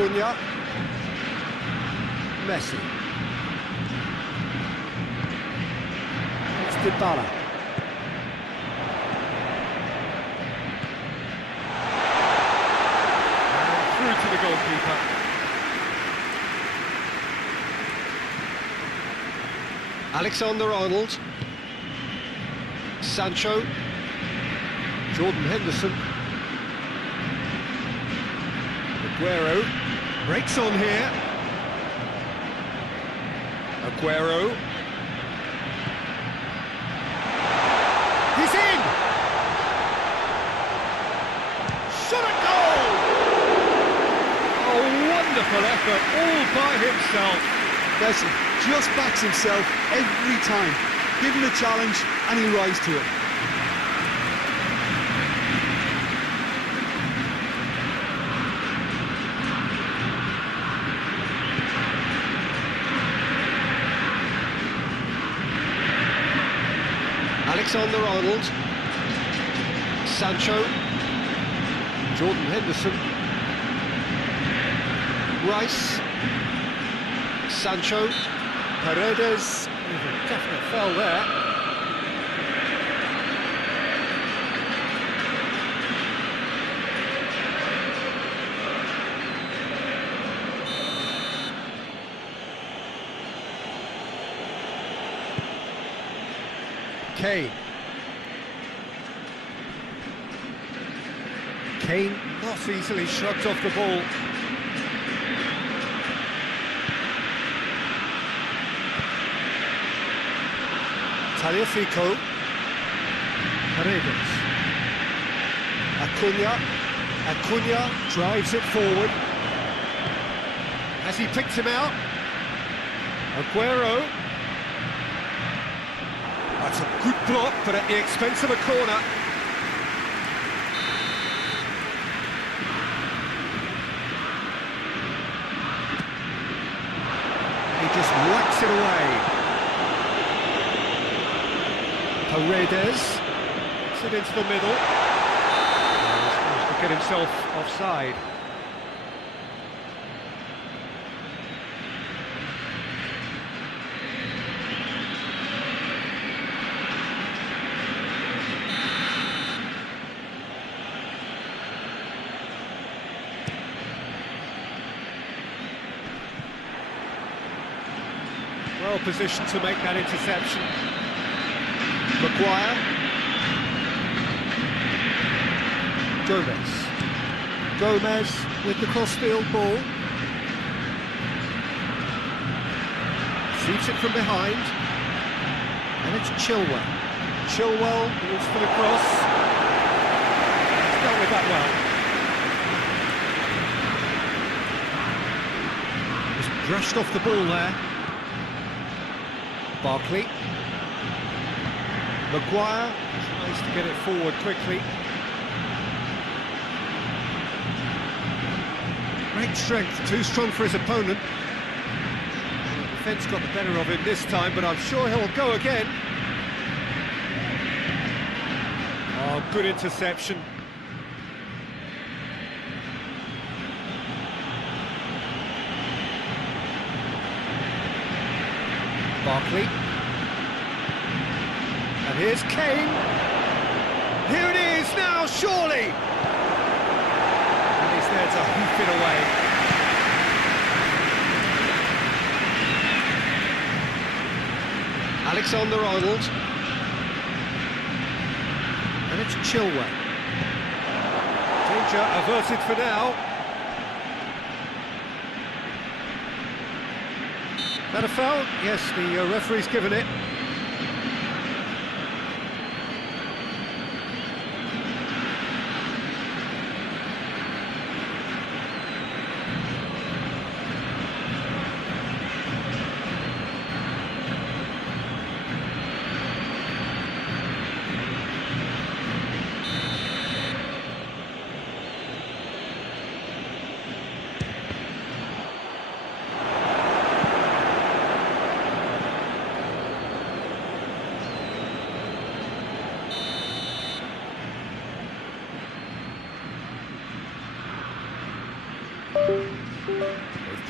Acuna. Messi. It's Dybala. Through to the goalkeeper. Alexander-Arnold. Sancho. Jordan Henderson. Aguero. Breaks on here. Aguero. He's in! Shot at goal! Oh, wonderful effort, all by himself. Messi just backs himself every time. Give him a challenge and he rises to it. Alexander-Arnold. Sancho. Jordan Henderson. Rice. Sancho. Paredes. A definite foul there. Kane. Kane Not easily shrugged off the ball. Tagliafico. Paredes. Acuna. Acuna drives it forward. Has he picked him out? Aguero. That's a good block, but at the expense of a corner. He just whacks it away. Paredes. Puts it into the middle. He's supposed to get himself offside. Well positioned to make that interception. Maguire. Gomez. Gomez with the cross-field ball. Shoots it from behind. And it's Chilwell. Chilwell Goes for the cross. He's dealt with that well. was brushed off the ball there. Barkley. Maguire Tries to get it forward quickly. great strength, too strong for his opponent. The defence got the better of him this time, but I'm sure he'll go again. Oh, good interception. Barkley. And here's Kane. Here it is now, surely! And he's there to hoof it away. Alexander-Arnold. And it's Chilwell. Danger averted for now. That a foul? Yes, the referee's given it.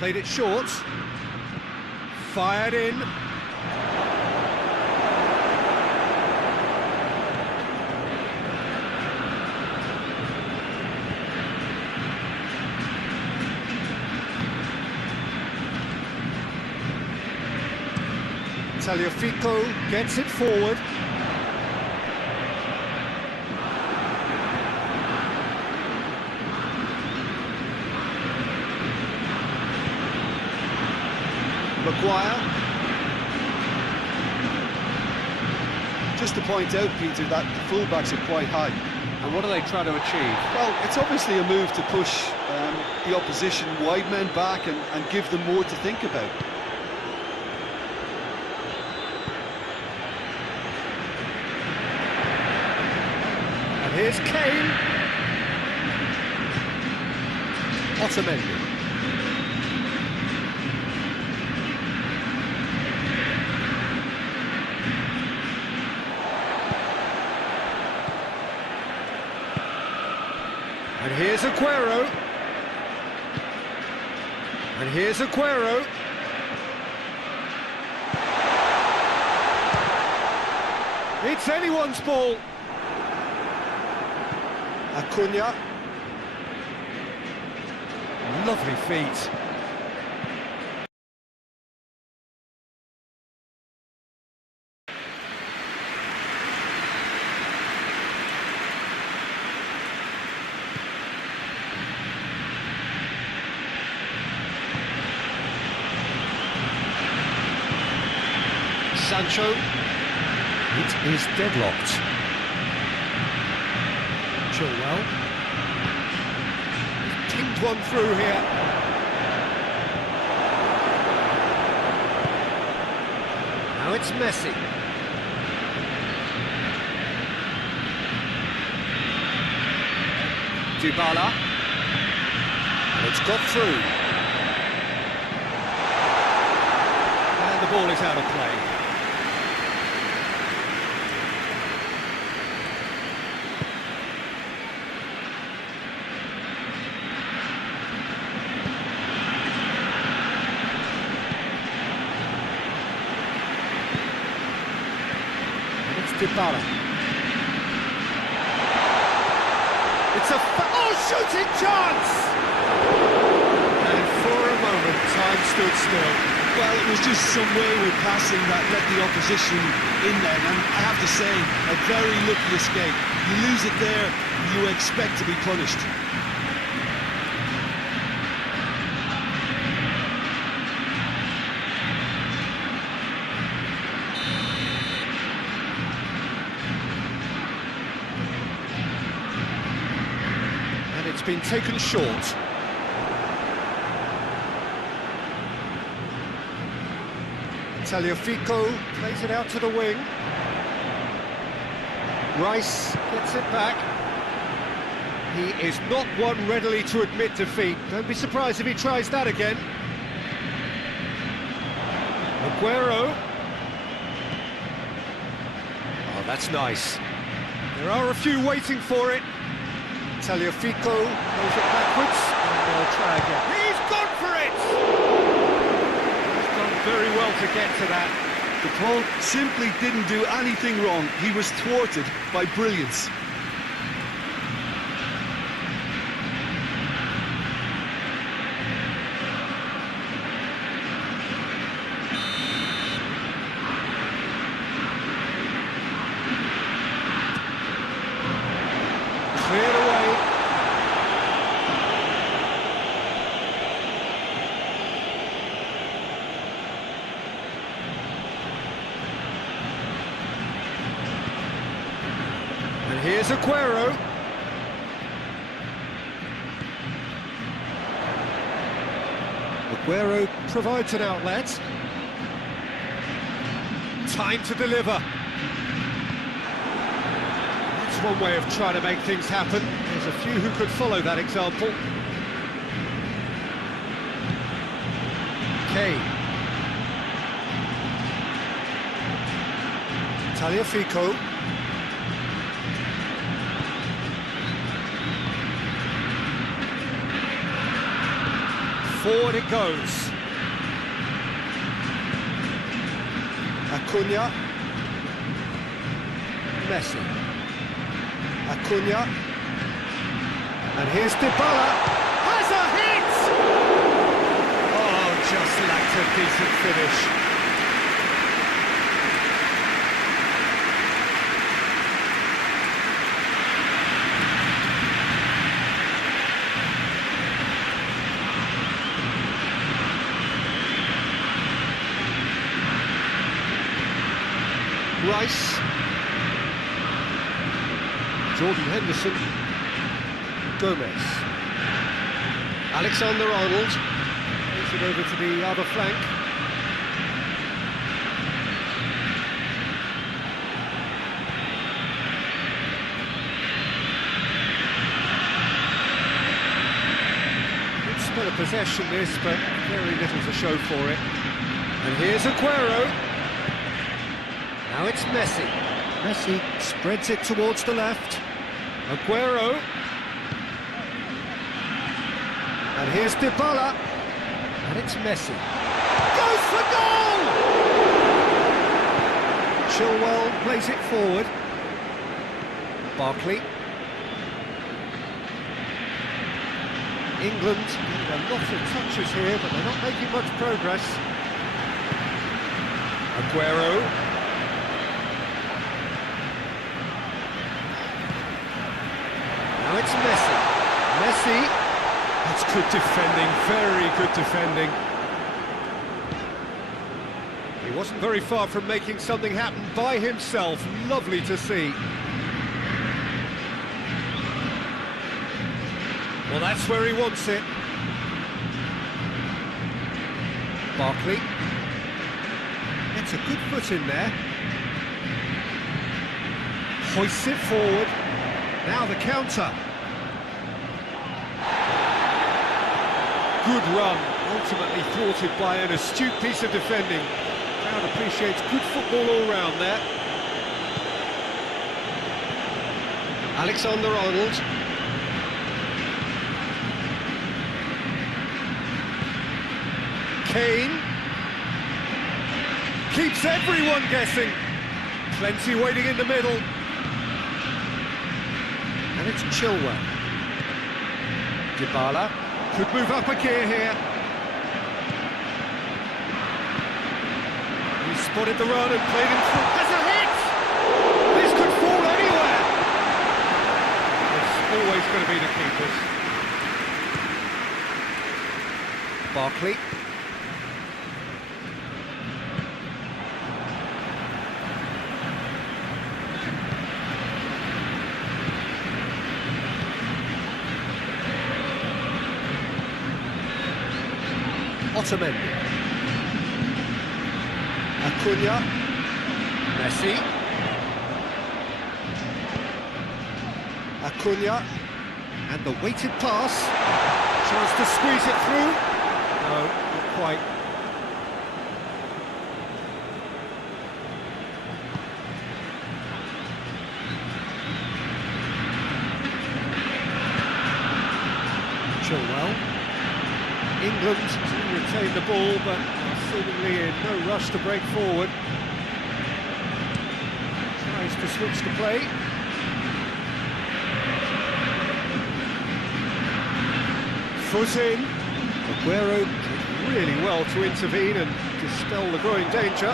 Played it short. Fired in. Tagliafico gets it forward. Maguire. Just to point out, Peter, that the fullbacks are quite high. And what are they trying to achieve? Well, it's obviously a move to push the opposition wide men back and give them more to think about. And here's Kane. Otamendi. And here's Aguero. And here's Aguero. It's anyone's ball. Acuna. Lovely feet. Sancho. It is deadlocked. Chilwell. Pinged one through here. Now it's Messi. Dybala. And it's got through. And the ball is out of play. Dybala. It's a shooting chance! And for a moment, time stood still. Well, it was just some wayward passing that let the opposition in then, and I have to say, a very lucky escape. You lose it there, you expect to be punished. It's been taken short. Tagliafico plays it out to the wing. Rice gets it back. He is not one readily to admit defeat. Don't be surprised if he tries that again. Aguero. Oh, that's nice. There are a few waiting for it. Tagliafico goes it backwards, and they'll try again. He's gone for it! He's done very well to get to that. The Paul simply didn't do anything wrong. He was thwarted by brilliance. Cleared away. And here's Aguero. Aguero provides an outlet. Time to deliver. That's one way of trying to make things happen. There's a few who could follow that example. Kane. Tagliafico. Forward it goes. Acuna. Messi. Acuna. And here's Dybala. Has a hit! Oh, just lacked a decent finish. Rice. Jordan Henderson. Gomez. Alexander-Arnold. Takes it over to the other flank. Good spell of possession this, but very little to show for it. And here's Aguero. Now it's Messi. Messi spreads it towards the left. Aguero. And here's Dybala. And it's Messi. Goes for goal! Chilwell plays it forward. Barkley. England getting a lot of touches here, but they're not making much progress. Aguero. Now it's Messi. Messi. That's good defending, very good defending. He wasn't very far from making something happen by himself. Lovely to see. Well, that's where he wants it. Barkley. Gets a good foot in there. Hoists it forward. Now the counter. Good run, ultimately thwarted by an astute piece of defending. Crowd appreciates good football all round there. Alexander-Arnold. Kane. Keeps everyone guessing. Plenty waiting in the middle. And it's Chilwell. Dybala could move up a gear here. He spotted the run and played him through. Has a hit! This could fall anywhere. It's always going to be the keepers. Barkley. Otamendi. Acuna. Messi. Acuna. And the weighted pass. Chance to squeeze it through. No, not quite. Chilwell. England to retain the ball, but are seemingly in no rush to break forward. Tries to switch the play. Foot in. Aguero did really well to intervene and dispel the growing danger.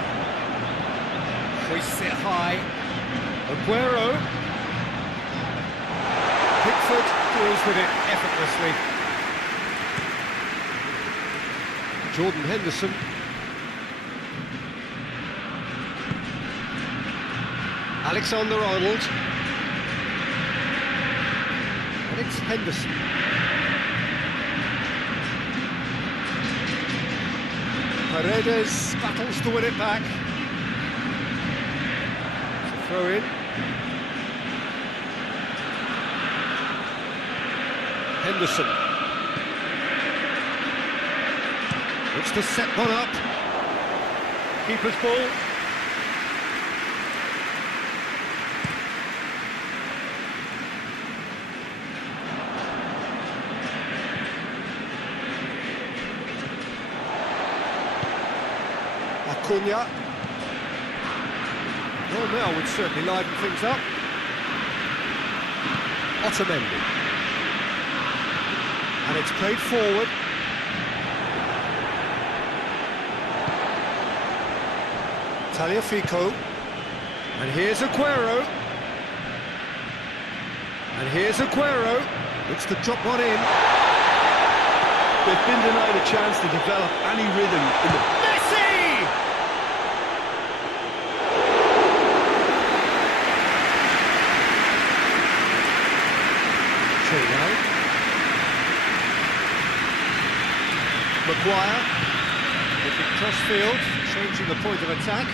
Hoists it high. Aguero. Pickford deals with it effortlessly. Jordan Henderson. Alexander-Arnold. And it's Henderson. Paredes battles to win it back. It's a throw in. Henderson. Looks to set one up. Keeper's ball. Acuna. Well, now would certainly liven things up. Otamendi. And it's played forward. Tagliafico. And here's Aguero. And here's Aguero. Looks to drop one in. They've been denied a chance to develop any rhythm in the... Messi! Chilwell. Maguire. Looking cross-field, changing the point of attack.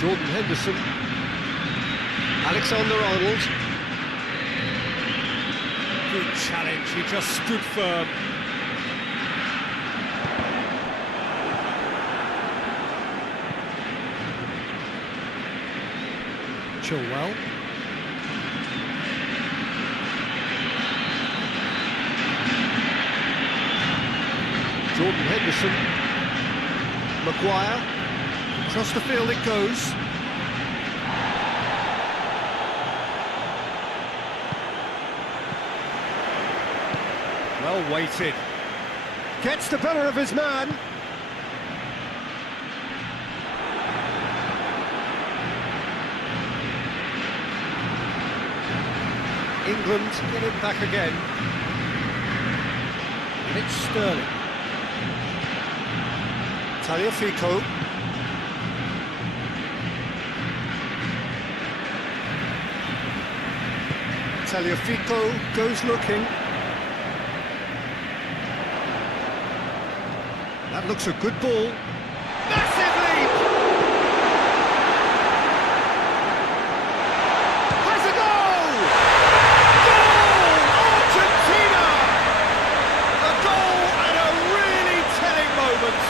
Jordan Henderson. Alexander-Arnold. Good challenge, he just stood firm. Chilwell. Jordan Henderson. Maguire. Across the field it goes. Well weighted. Gets the better of his man. England get it back again. And it's Sterling. Tagliafico. Tagliafico goes looking. That looks a good ball. Massive leap! Has a goal! Goal! Argentina! A goal at a really telling moment.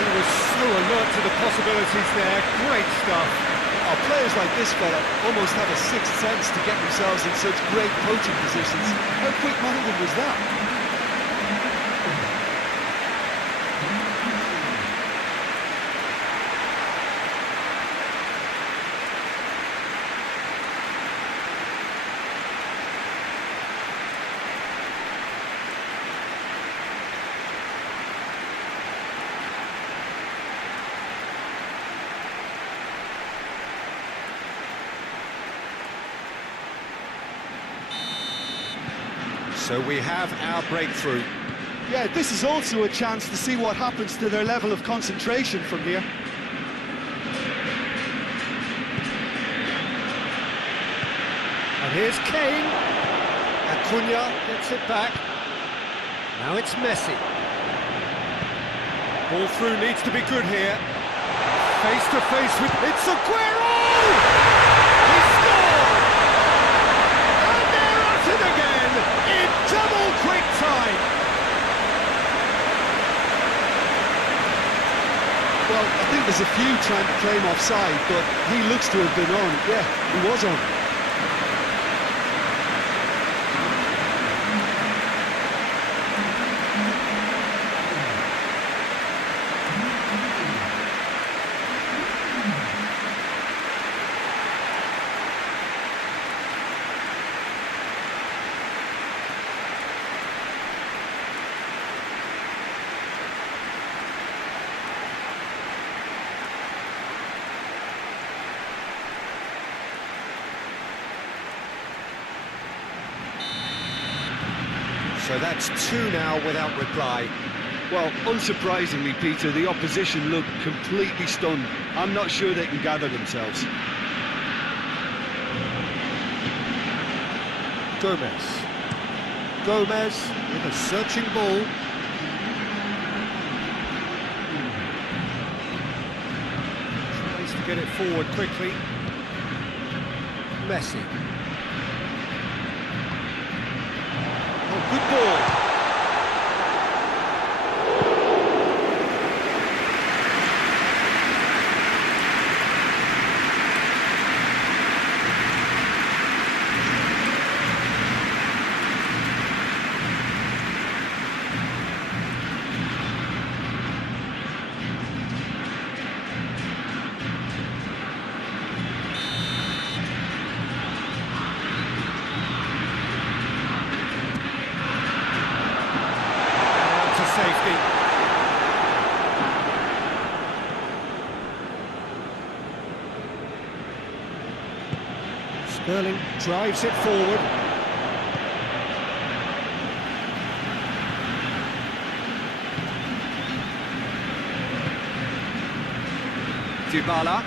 He was so alert to the possibilities there. Great stuff. Players like this fella almost have a sixth sense to get themselves in such great coaching positions. How quick-minded was that? So we have our breakthrough. Yeah, this is also a chance to see what happens to their level of concentration from here. And here's Kane. Acuna gets it back. Now it's Messi. Ball through needs to be good here. Face to face with... It's Aguero! He scored! And they're at it again in double quick time. Well, I think there's a few trying to claim offside, but he looks to have been on. Yeah, he was on. So that's two now without reply. Well, unsurprisingly, Peter, the opposition look completely stunned. I'm not sure they can gather themselves. Gomez with a searching ball. Tries to get it forward quickly. Messi. Oh, good ball. Sterling drives it forward. Dybala.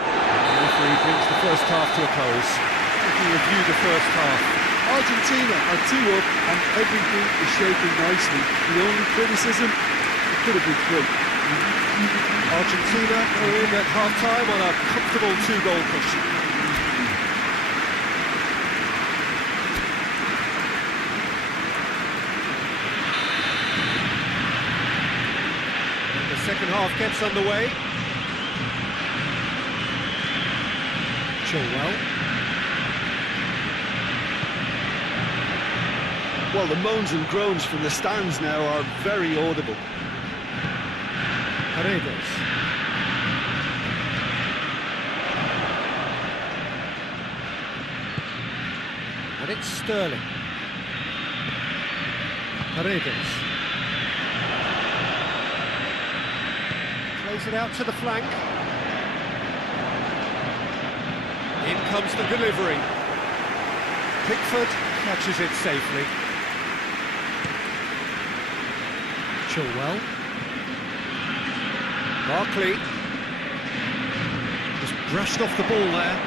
The referee brings the first half to a close. If you review the first half. Argentina are 2 up and everything is shaping nicely. The only criticism, it could have been 3. Argentina are in at half-time on a comfortable 2-goal cushion. And the second half gets underway. Chilwell. Well, the moans and groans from the stands now are very audible. Paredes. And it's Sterling. Paredes. Plays it out to the flank. In comes the delivery. Pickford catches it safely. Chilwell. Barkley. Just brushed off the ball there.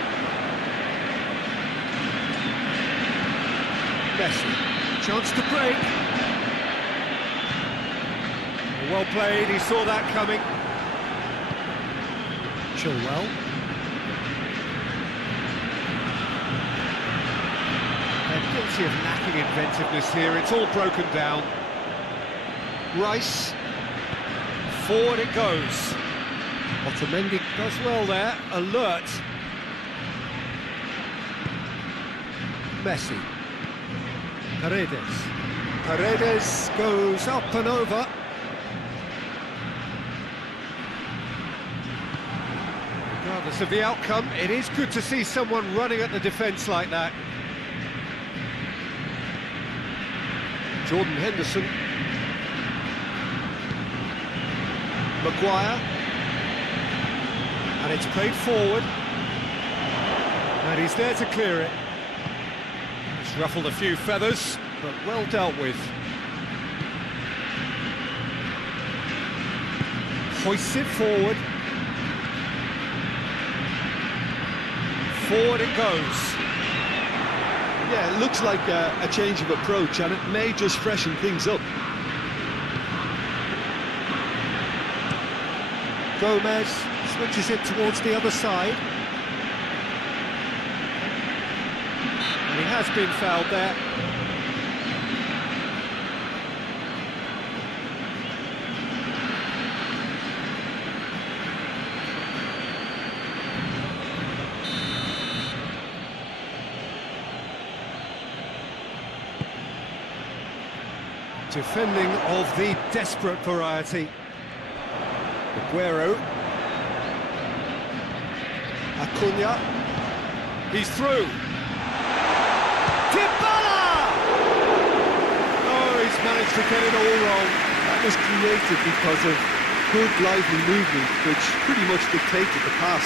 Messi. Chance to break. Well played, he saw that coming. Chilwell. They're guilty of lacking inventiveness here, it's all broken down. Rice. Forward it goes. Otamendi does well there, alert. Messi. Paredes. Paredes goes up and over. Regardless of the outcome, it is good to see someone running at the defence like that. Jordan Henderson. Maguire, and it's played forward, and he's there to clear it. It's ruffled a few feathers, but well dealt with. Hoists it forward. Forward it goes. Yeah, it looks like a change of approach, and it may just freshen things up. Gomez switches it towards the other side. And he has been fouled there. Defending of the desperate variety. Aguero. Acuna. He's through. Dybala! Oh, he's managed to get it all wrong. That was created because of good lively movement, which pretty much dictated the pass.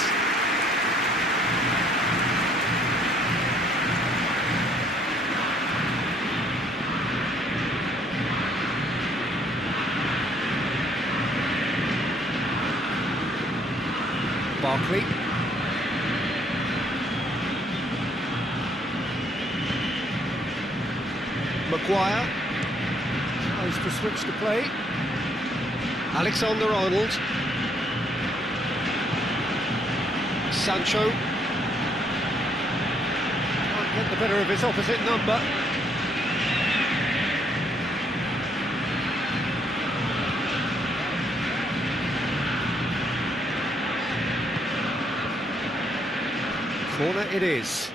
Barkley. Maguire. Tries to switch the play. Alexander-Arnold. Sancho. Can't get the better of his opposite number. Corner it is.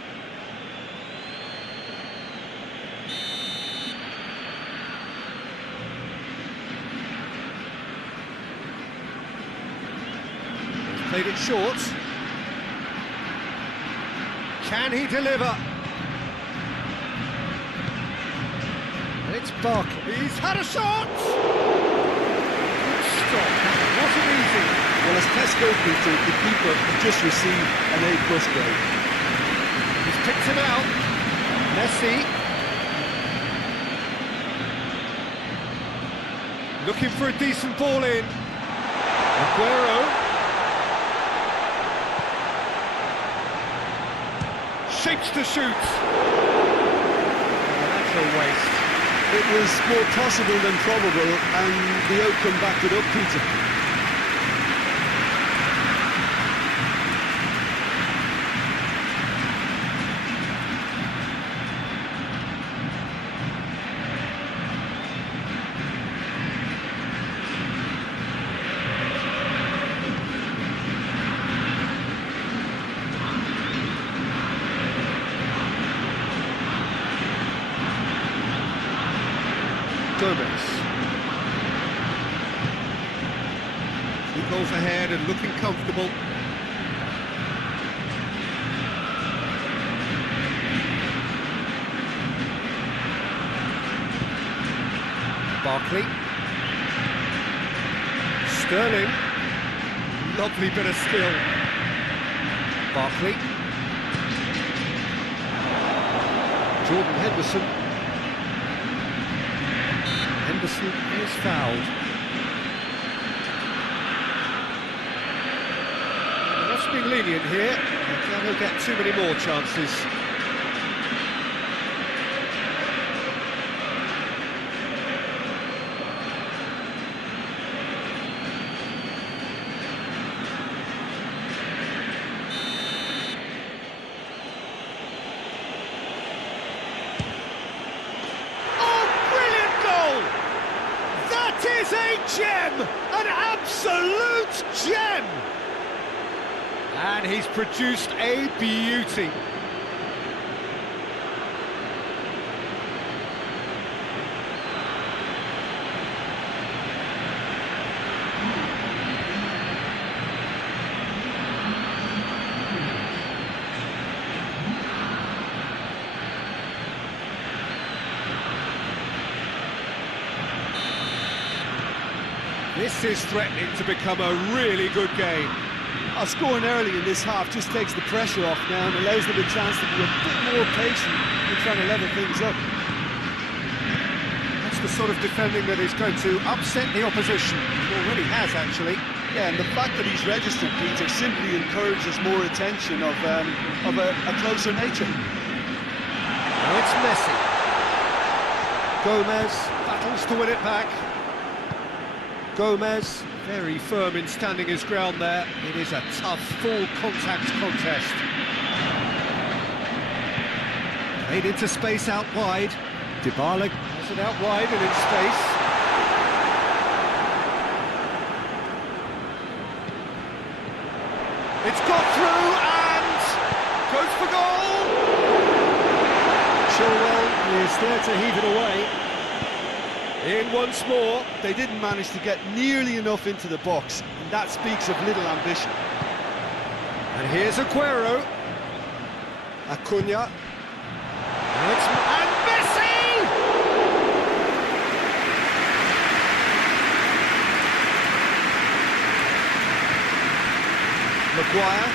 Played it short. Can he deliver? And it's Barkley. He's had a shot! Good stop. Wasn't easy. Well, as tests go, Peter, the keeper has just received an A+ grade. He's picked him out. Messi. Looking for a decent ball in. Aguero. Shapes to shoot. That's a waste. It was more possible than probable, and the outcome backed it up, Peter. Gomez. 2 goals ahead and looking comfortable. Barkley. Sterling. Lovely bit of skill. Barkley. Jordan Henderson. Henderson is fouled. The ref's been lenient here. He'll get too many more chances. Is a gem, an absolute gem, and he's produced a beauty. This is threatening to become a really good game. Scoring early in this half just takes the pressure off now and allows them a chance to be a bit more patient in trying to level things up. That's the sort of defending that is going to upset the opposition. It already has, actually. Yeah, and the fact that he's registered, Peter, simply encourages more attention of a closer nature. Now it's Messi. Gomez battles to win it back. Gomez, very firm in standing his ground there. It is a tough, full-contact contest. Played into space out wide. Dybala has it out wide and in space. It's got through and goes for goal! Chilwell is there to heave it away. In once more. They didn't manage to get nearly enough into the box, and that speaks of little ambition. And here's Aguero. Acuna. And Messi! Maguire.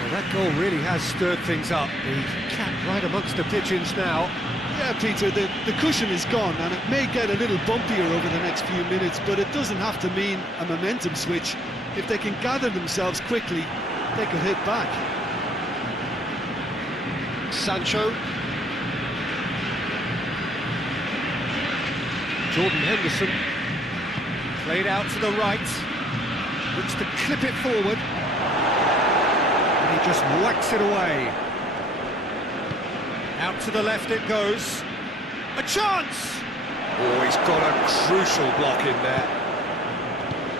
Well, that goal really has stirred things up. The cat right amongst the pigeons now. Yeah, Peter, the cushion is gone, and it may get a little bumpier over the next few minutes, but it doesn't have to mean a momentum switch. If they can gather themselves quickly, they could hit back. Sancho. Jordan Henderson. Played out to the right. Looks to clip it forward. And he just whacks it away. Out to the left it goes. A chance! Oh, he's got a crucial block in there.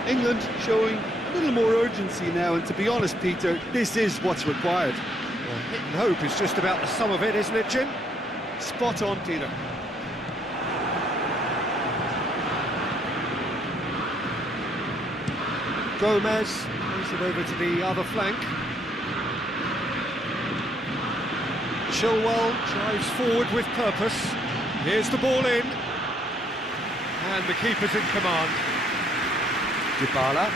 England showing a little more urgency now, and to be honest, Peter, this is what's required. Well, hit and hope is just about the sum of it, isn't it, Jim? Spot on, Peter. Gomez plays it over to the other flank. Chilwell drives forward with purpose. Here's the ball in. And the keeper's in command. Dybala.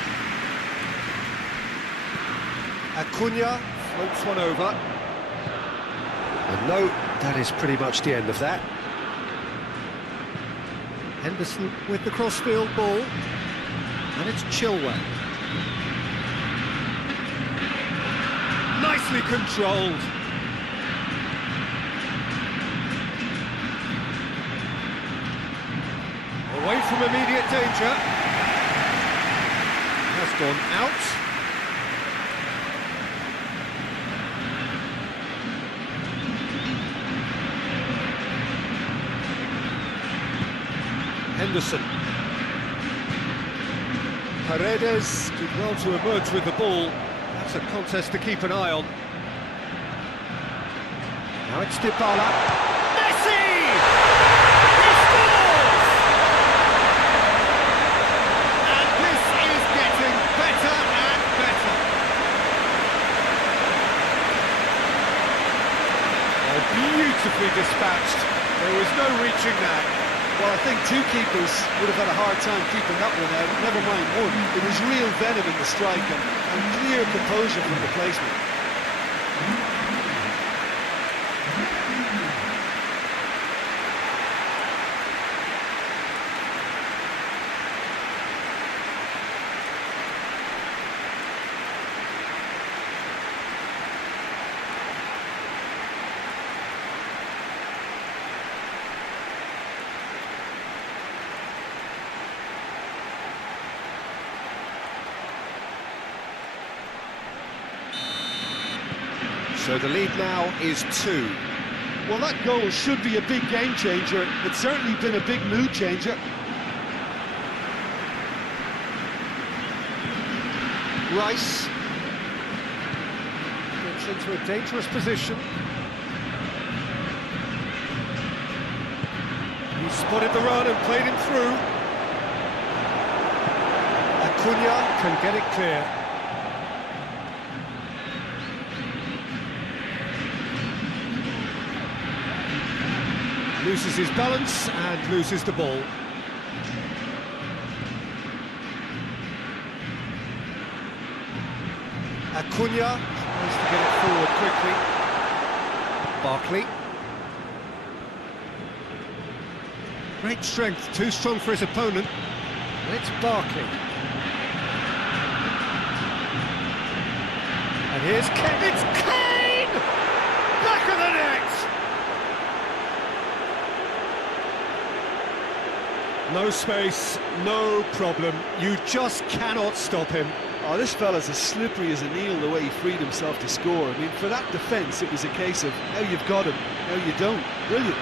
Acuna floats one over. And no, that is pretty much the end of that. Henderson with the crossfield ball. And it's Chilwell. Nicely controlled. Away from immediate danger. Has gone out. Henderson. Paredes did well to emerge with the ball. That's a contest to keep an eye on. Now it's Dybala. Messi! He scores! And this is getting better and better. Oh, beautifully dispatched. There was no reaching that. Well, I think two keepers would have had a hard time keeping that one out, never mind one. It was real venom in the strike and clear composure from the placement. So the lead now is 2. Well, that goal should be a big game changer. It's certainly been a big mood changer. Rice gets into a dangerous position. He spotted the run and played him through. Acuna can get it clear. Loses his balance and loses the ball. Acuna tries to get it forward quickly. Barkley. Great strength, too strong for his opponent. And it's Barkley. And here's Kane. It's Kane! Back of the net! No space, no problem. You just cannot stop him. Oh, this fella's as slippery as an eel the way he freed himself to score. I mean, for that defence, it was a case of now you've got him, now you don't. Brilliant.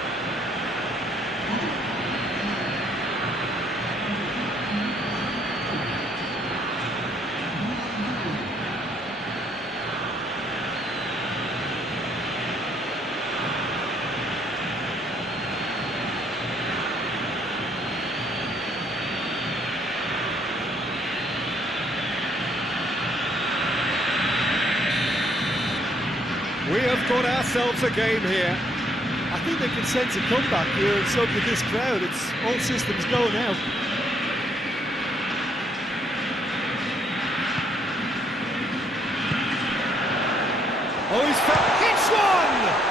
We have got ourselves a game here. I think they can sense a comeback here, and so could this crowd. It's all systems go now. Oh, he's hits one!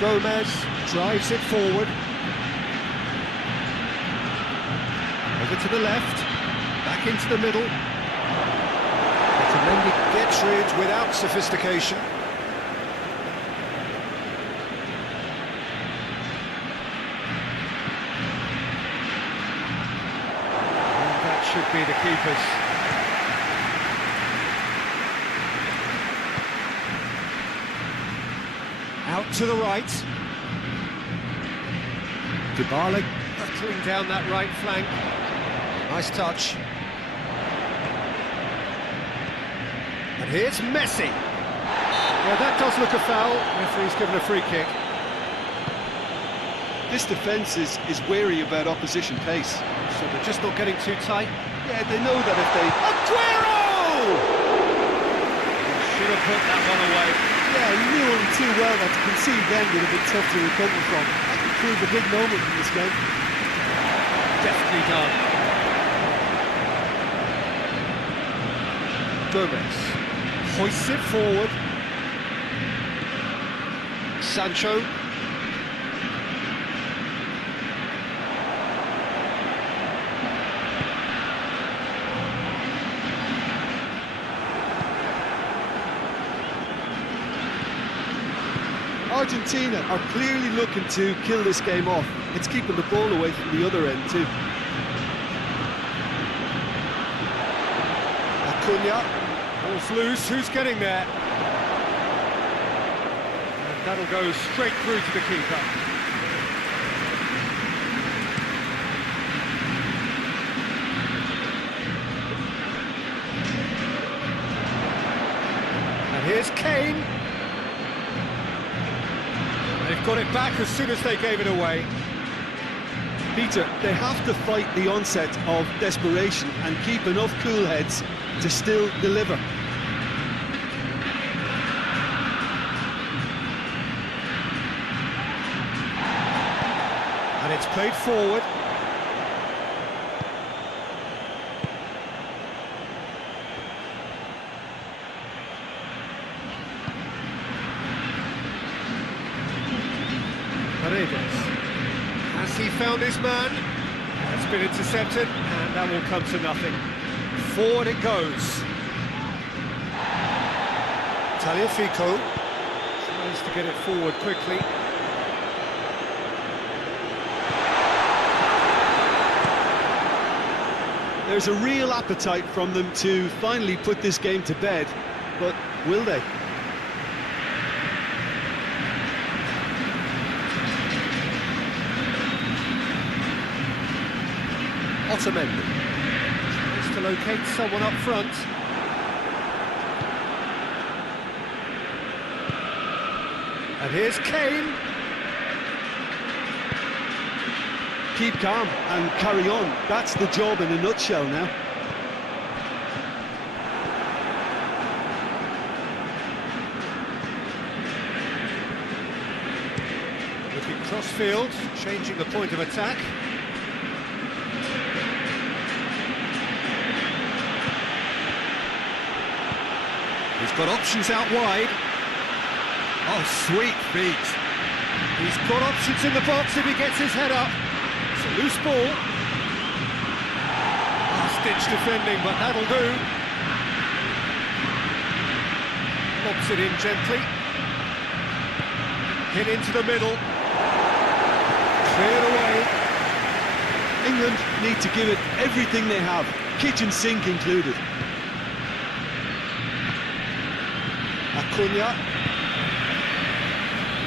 Gomez drives it forward. Over to the left, back into the middle. Otamendi gets rid without sophistication. And that should be the keeper's. Out to the right. Dybala battling down that right flank. Nice touch. And here's Messi. Yeah, that does look a foul. Referee's given a free kick. This defence is wary about opposition pace. So they're just not getting too tight. Yeah, they know that if they... Aguero! should have put that one away. Yeah, he knew only too well that to concede then would have been tough to recover from. That could prove a big moment in this game. Definitely done. Gomez hoists it forward. Sancho. Argentina are clearly looking to kill this game off. It's keeping the ball away from the other end too. Acuna. Ball's loose, who's getting there? And that'll go straight through to the keeper. And here's Kane. They've got it back as soon as they gave it away. Peter, they have to fight the onset of desperation and keep enough cool heads to still deliver. And it's played forward. Has he found his man? That's been intercepted, and that will come to nothing. Forward it goes. Tagliafico Tries to get it forward quickly. There's a real appetite from them to finally put this game to bed, but will they? Otamendi Tries to locate someone up front. and here's Kane. Keep calm and carry on. That's the job in a nutshell now. Looking cross-field, changing the point of attack. He's got options out wide. Oh, sweet feet. He's got options in the box if he gets his head up. It's a loose ball. Stitch defending, but that'll do. Lobs it in gently. Hit into the middle. Cleared away. England need to give it everything they have, kitchen sink included. Acuna.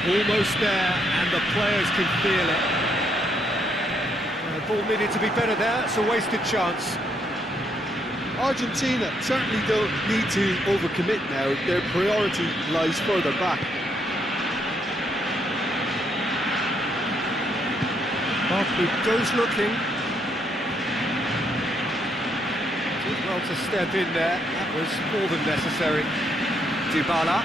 Almost there, and the players can feel it. The ball needed to be better there. It's a wasted chance. Argentina certainly don't need to overcommit now. Their priority lies further back. Barkley goes looking. Did well to step in there. That was more than necessary. Dybala.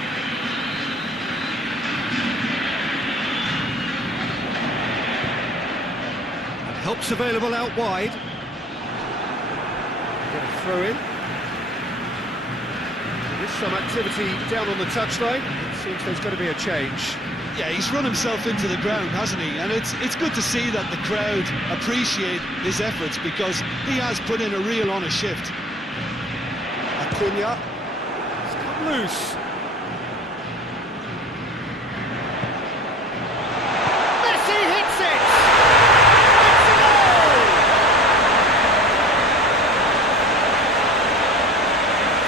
And help's available out wide. Get a throw in. There's some activity down on the touchline. It seems there's going to be a change. Yeah, he's run himself into the ground, hasn't he? And it's good to see that the crowd appreciate his efforts because he has put in a real honest shift. Acuna. It's come loose. Messi hits it! It's a goal!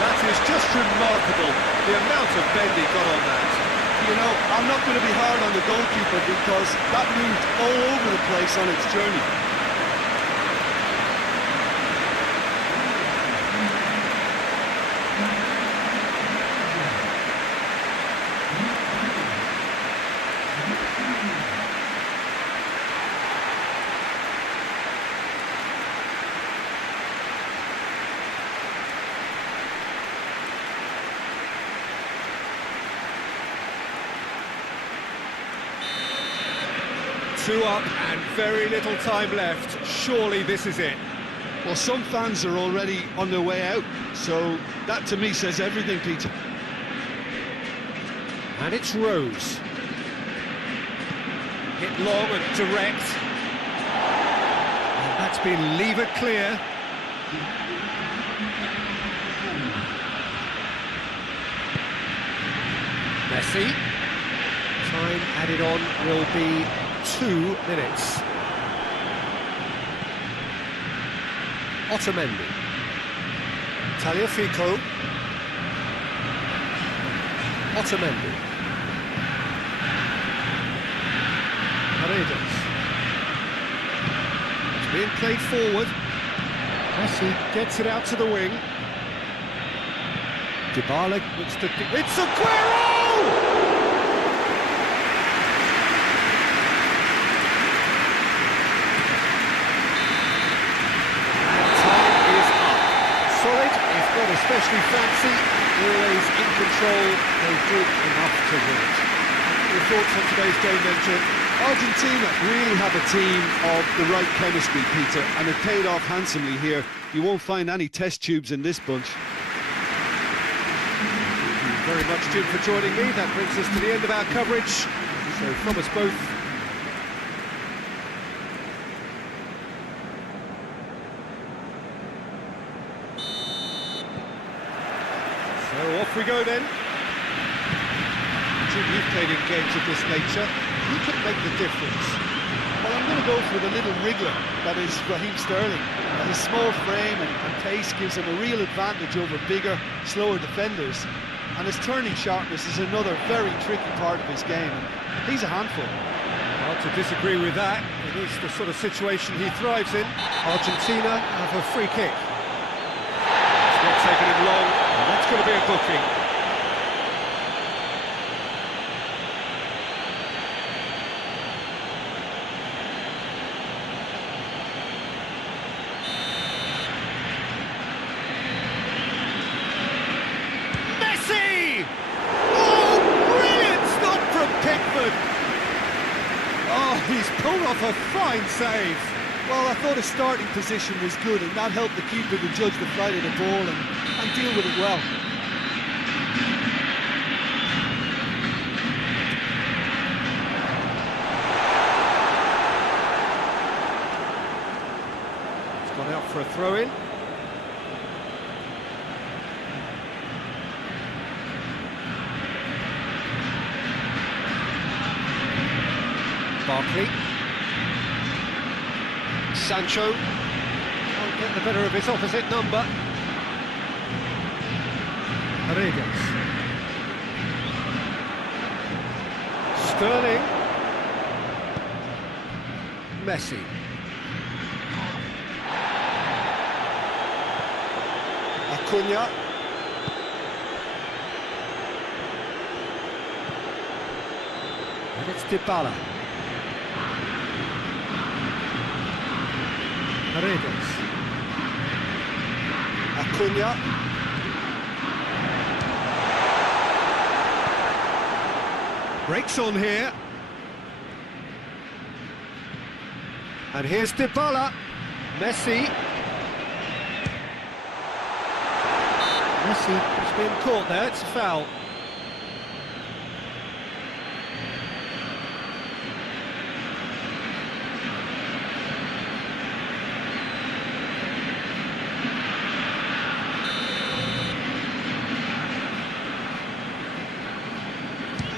That is just remarkable, the amount of bend he got on that. You know, I'm not going to be hard on the goalkeeper because that moved all over the place on its journey. 2 up and very little time left. Surely this is it. Well, some fans are already on their way out, so that to me says everything, Peter. And it's Rose. Hit long and direct. And that's been levered clear. Messi. Time added on will be 2 minutes. Otamendi. Tagliafico. Otamendi. Paredes. It's being played forward. Messi gets it out to the wing. Dybala looks to... It's Aguero! Solid, if not especially fancy, always in control, they did enough to win it. Your thoughts on today's game then, Jim? Argentina really have a team of the right chemistry, Peter, and it paid off handsomely here. You won't find any test tubes in this bunch. Thank you very much, Jim, for joining me. That brings us to the end of our coverage. So from us both, so off we go then. Jim, you've played in games of this nature. Who can make the difference? Well, I'm going to go for the little wriggler, that is Raheem Sterling. His small frame and pace gives him a real advantage over bigger, slower defenders. And his turning sharpness is another very tricky part of his game. He's a handful. Hard to disagree with that. It is the sort of situation he thrives in. Argentina have a free kick. It's not taking him long, and that's going to be a booking. Messi! Oh, brilliant stop from Pickford! Oh, he's pulled off a fine save. Well, I thought his starting position was good, and that helped the keeper to judge the flight of the ball and deal with it well. It's gone out for a throw-in. Barkley. Sancho can't get the better of his opposite number. Paredes. Sterling. Messi. Acuna. And it's Dybala. Paredes. Acuna. Breaks on here. And here's Dybala. Messi. Messi has been caught there, it's a foul.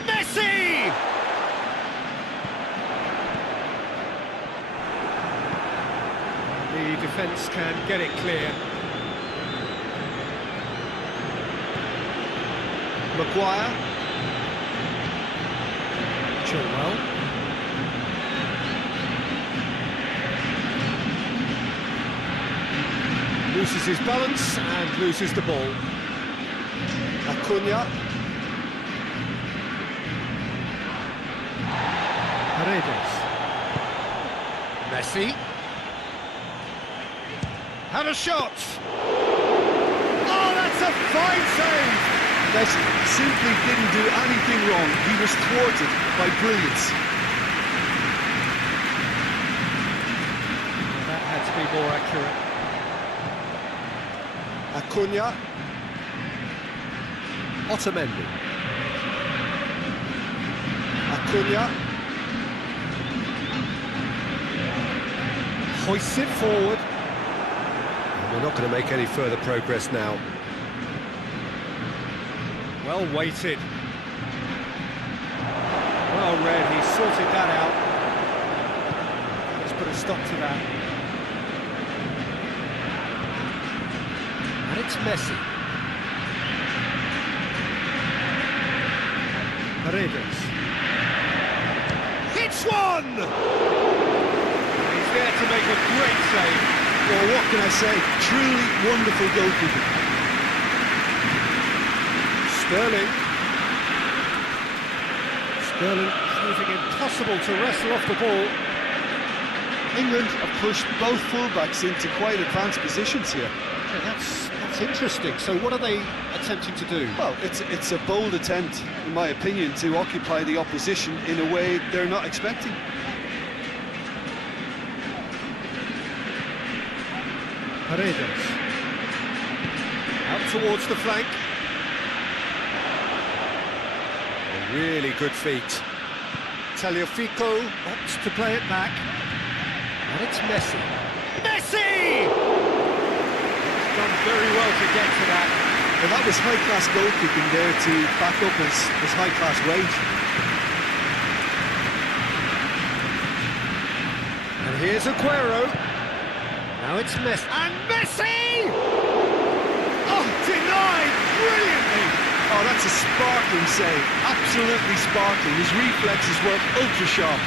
Messi! The defence can get it clear. Maguire. Chilwell. Loses his balance and loses the ball. Acuna. Paredes. Messi. Had a shot! Oh, that's a fine save! Messi simply didn't do anything wrong. He was thwarted by brilliance. be more accurate. Acuna. Otamendi. Acuna. Hoists it forward. We're not going to make any further progress now. Well weighted. Well read, he sorted that out. Let's put a stop to that. And it's Messi. Paredes. Hits one! He's there to make a great save. Well, what can I say? Truly wonderful goalkeeping. Sterling. Sterling proving impossible to wrestle off the ball. England have pushed both fullbacks into quite advanced positions here. Okay, that's interesting. So what are they attempting to do? Well, it's a bold attempt, in my opinion, to occupy the opposition in a way they're not expecting. Paredes. Out towards the flank. A really good feat. Tagliafico opts to play it back. And it's Messi. Messi! He's done very well to get to that. Well, that was high-class goalkeeping there to back up his high-class weight. And here's Aguero. Now it's Messi. And Messi! Oh, denied brilliantly! Oh, that's a sparkling save. Absolutely sparkling. His reflexes work ultra-sharp.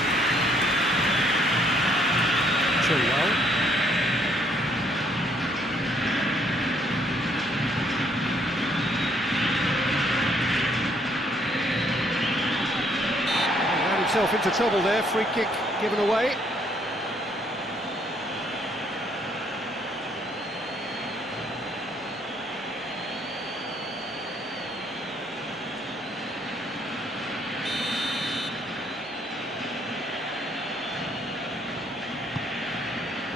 Chilwell. Ran himself into trouble there. Free kick given away.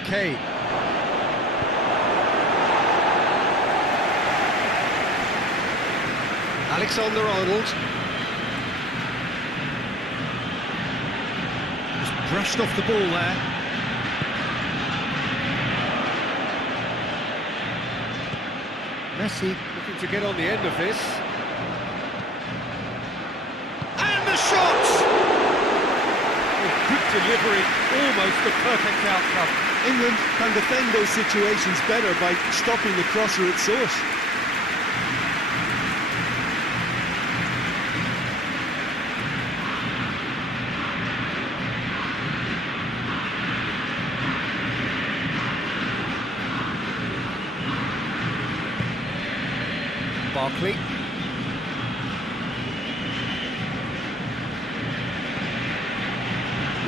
Kane. Alexander-Arnold. Just brushed off the ball there. Messi Looking to get on the end of this. and the shot! Good delivery, almost the perfect outcome. England can defend those situations better by stopping the crosser at source. Barkley.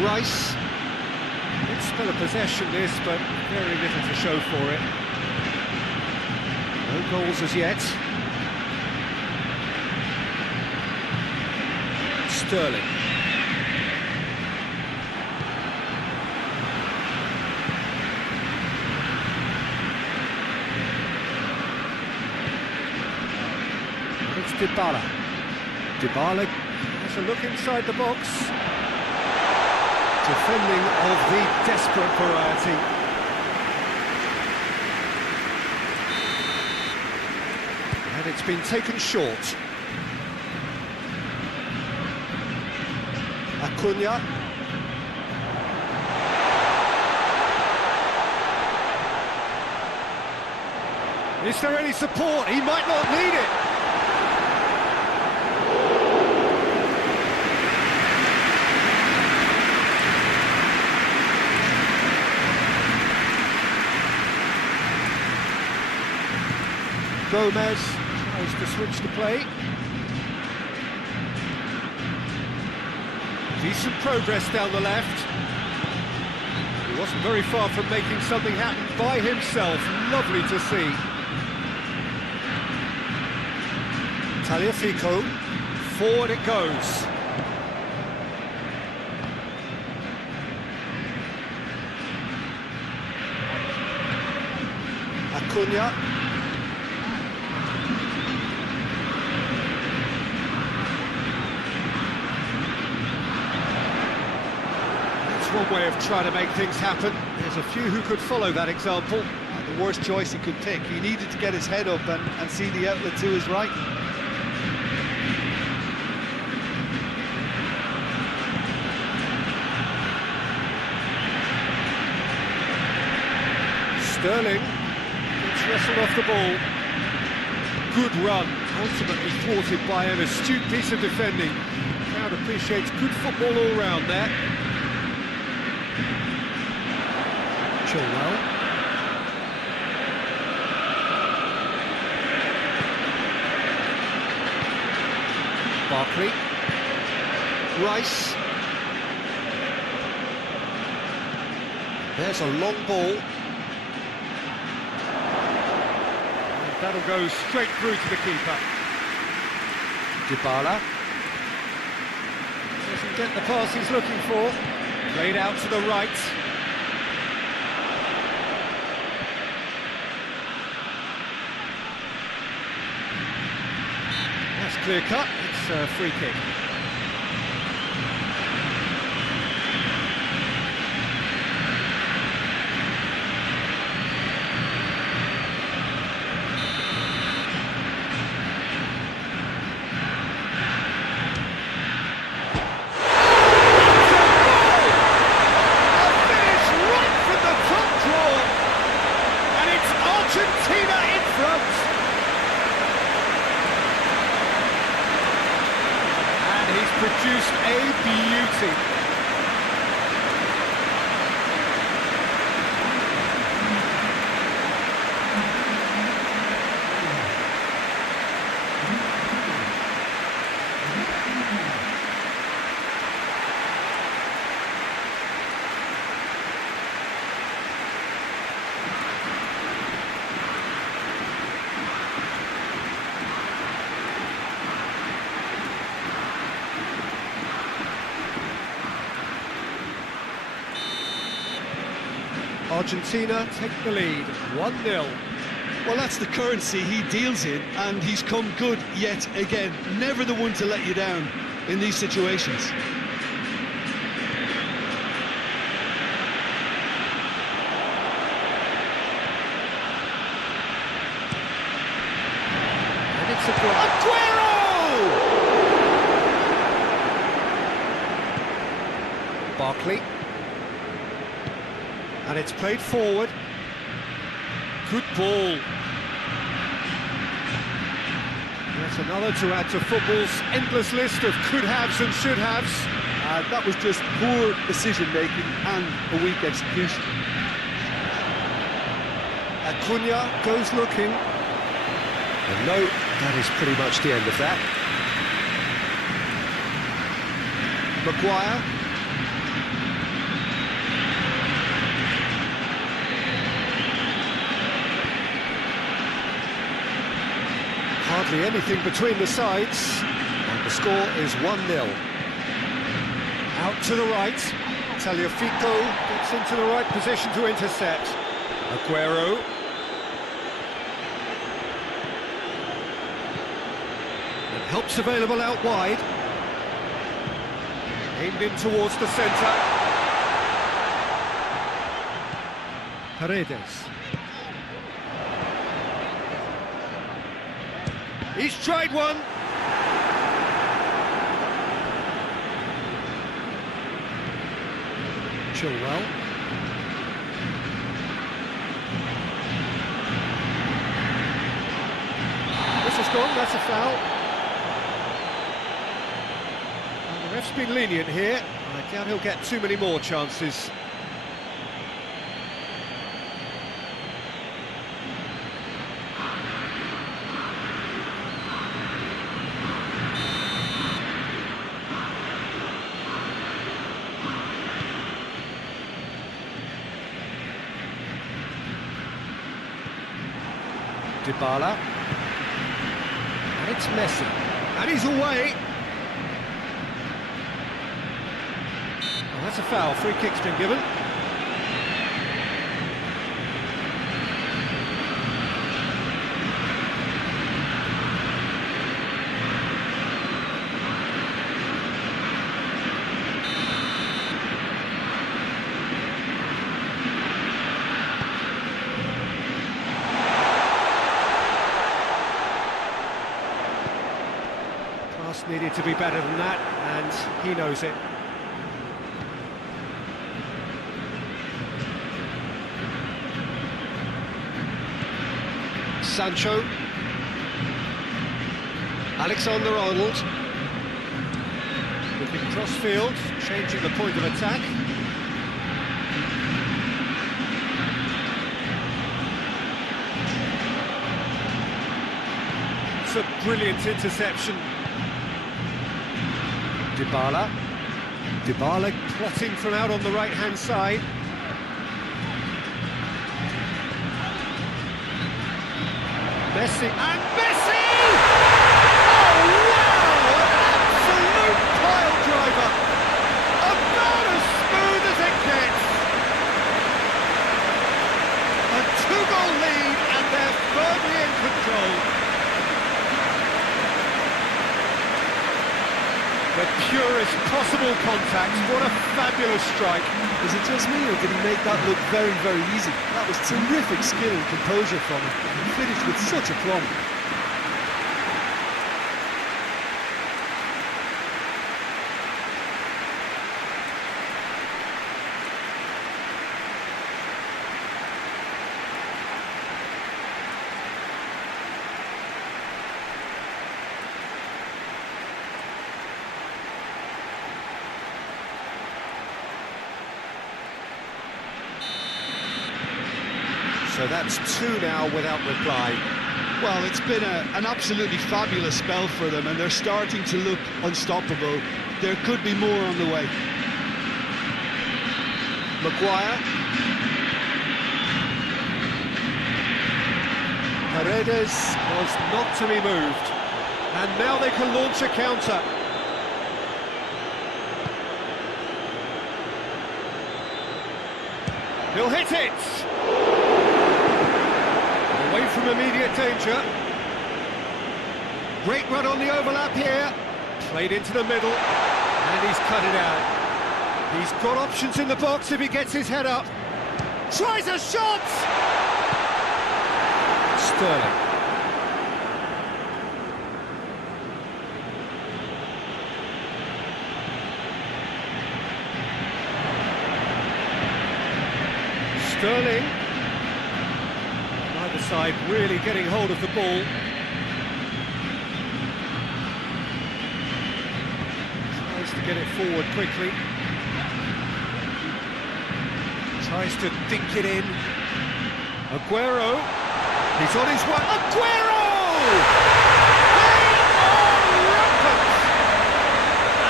Rice. Good spell of possession this, but very little to show for it. No goals as yet. Sterling. It's Dybala. Dybala has a look inside the box. Defending of the desperate variety. And it's been taken short. Acuna. Is there any support? He might not need it. Gomez tries to switch the play. Decent progress down the left. He wasn't very far from making something happen by himself. Lovely to see. Tagliafico. Forward it goes. Acuna. That's one way of trying to make things happen. There's a few who could follow that example. The worst choice he could pick. He needed to get his head up and see the outlet to his right. Sterling gets wrestled off the ball. Good run, ultimately thwarted by an astute piece of defending. The crowd appreciates good football all round there. Chilwell. Barkley. Rice. There's a long ball. And that'll go straight through to the keeper. Dybala. Doesn't get the pass he's looking for. Played out to the right. That's clear cut. It's a free kick. Argentina in front. And he's produced a beauty. Argentina take the lead, 1-0. Well, that's the currency he deals in, and he's come good yet again. Never the one to let you down in these situations. And it's a goal. Aguero! Barkley. And it's played forward. Good ball. That's another to add to football's endless list of could-haves and should-haves. That was just poor decision-making and a weak execution. Acuna goes looking. And no, that is pretty much the end of that. Maguire. Hardly anything between the sides, and the score is 1-0. Out to the right, Tagliafico gets into the right position to intercept. Aguero. And help's available out wide. Aimed in towards the centre. Paredes. He's tried one. Chilwell. This is gone, that's a foul. And the ref's been lenient here. I doubt he'll get too many more chances. Dybala, and it's Messi, and he's away. Oh, that's a foul, free kick's been given. needed to be better than that, and he knows it. Sancho. Alexander-Arnold. Looking cross-field, changing the point of attack. It's a brilliant interception. Dybala. Dybala plotting from out on the right-hand side. Messi, and Messi! Oh, wow! An absolute pile driver! About as smooth as it gets! A two-goal lead, and they're firmly in control. The purest possible contact. What a fabulous strike. Is it just me, or did he make that look very, very easy? That was terrific skill and composure from him. He finished with such aplomb. So that's two now without reply. Well, it's been an absolutely fabulous spell for them, and they're starting to look unstoppable. There could be more on the way. Maguire. Paredes was not to be moved. And now they can launch a counter. He'll hit it! Away from immediate danger. Great run on the overlap here. Played into the middle, and he's cut it out. He's got options in the box if he gets his head up. Tries a shot! Sterling. Sterling. Either side really getting hold of the ball. Tries to get it forward quickly. Tries to dink it in. Aguero. He's on his way. Aguero! They are rampant!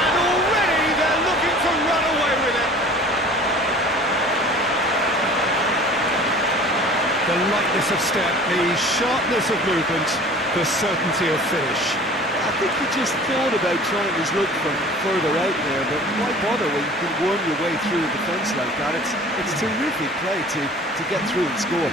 And already they're looking to run away with it. The lightness of step, the sharpness of movement, the certainty of finish. I think you just thought about trying his look from further out there, but why bother when you can worm your way through a defence like that? It's terrific play to get through and score.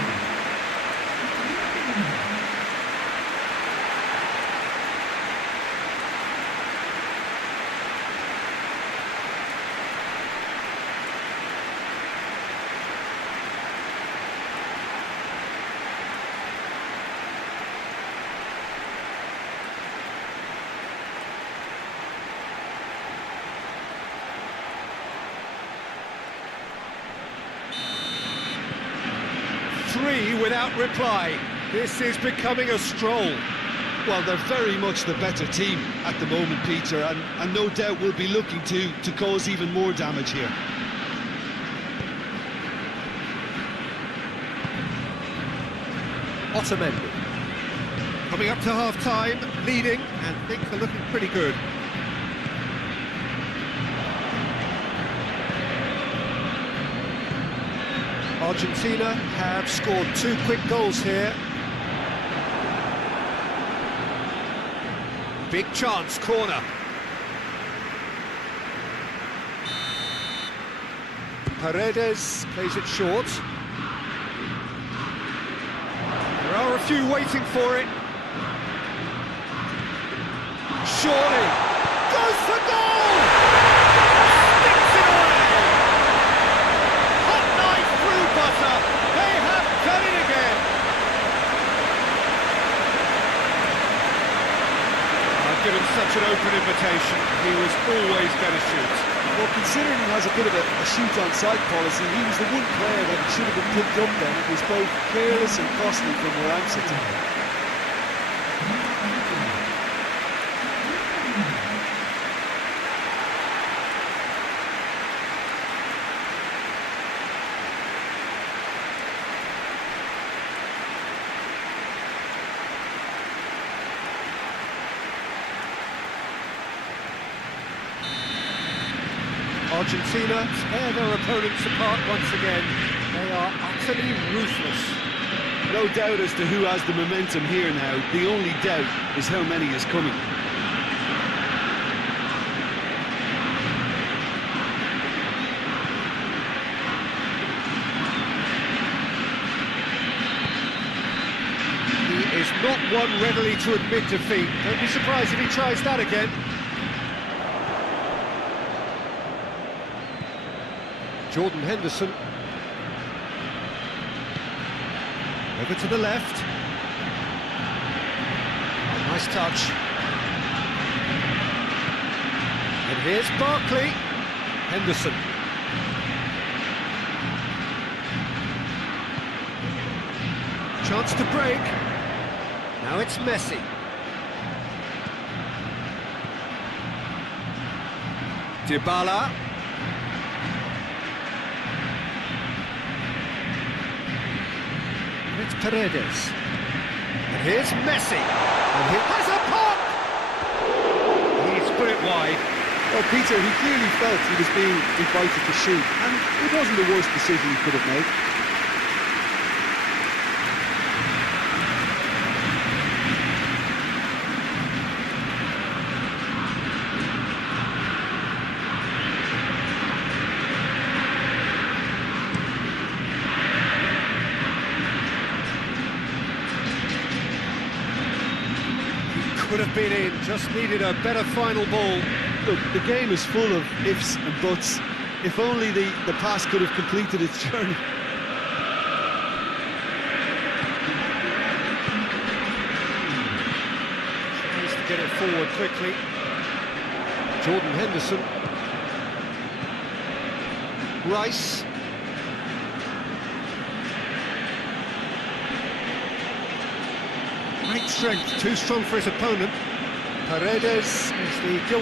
Three without reply. This is becoming a stroll. Well, they're very much the better team at the moment, Peter, and no doubt will be looking to cause even more damage here. Otamendi. Coming up to half-time, leading, and things are looking pretty good. Argentina have scored 2 quick goals here. Big chance, corner. Paredes plays it short. There are a few waiting for it. Surely goes for goal! Sticks it away! Hot knife through butter. They have done it again. I've given such an open invitation. He was always going to shoot. Well, considering he has a bit of a shoot-on-sight policy, he was the one player that should have been picked up then. It was both careless and costly from where I'm sitting. Argentina tear their opponents apart once again. They are utterly ruthless. No doubt as to who has the momentum here now. The only doubt is how many is coming. He is not one readily to admit defeat. Don't be surprised if he tries that again. Jordan Henderson. Over to the left. Oh, nice touch. And here's Barkley. Henderson. Chance to break. Now it's Messi. Dybala. It's Paredes. And here's Messi. And he has a pop! He's put it wide. Well, Peter, he clearly felt he was being invited to shoot, and it wasn't the worst decision he could have made. Could have been in, just needed a better final ball. Look, the game is full of ifs and buts. If only the pass could have completed its journey. Tries to get it forward quickly. Jordan Henderson. Rice. Great strength, too strong for his opponent. Paredes is the guilty